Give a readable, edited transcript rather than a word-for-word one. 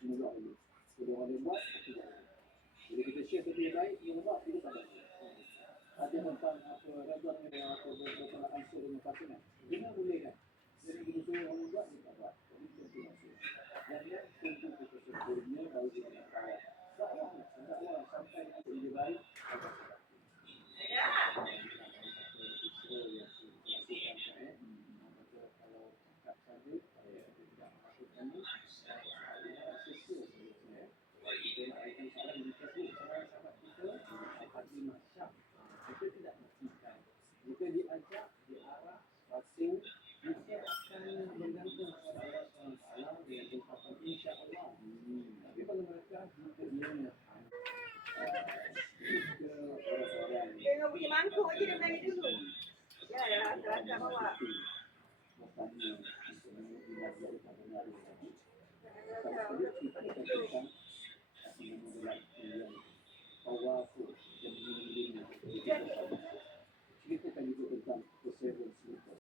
menolak dulu. Kalau orang lain buat, aku buat. Bila kita share sesuatu yang baik, dia buat, kita tak buat. Ada tentang apa redon yang apa berkala ansur dengan pasangan. Dia boleh kan? Jadi bila suruh orang buat, dia tak buat. Jadi tentu masuk. Dan dia tentu kita sebetulnya baru dia nak kawal. Taklah sampai nanti dia baik, agak sedap. Israel yang dilakukan saya, kalau cakap saja, saya tidak maksudkan ini, saya sesuai saya. Kita nak akan soalan yang tersebut, sahabat kita, Hadi Masyam. Kita tidak mestikan. Jika diajak, diarah, sepatu, kita akan bergantung kepada Allah SWT dengan ucapan insyaAllah. Tapi kalau mereka, jika dia nak Tengok bunyi mangkuk je dia menangis dulu. Ya, rasa bawa.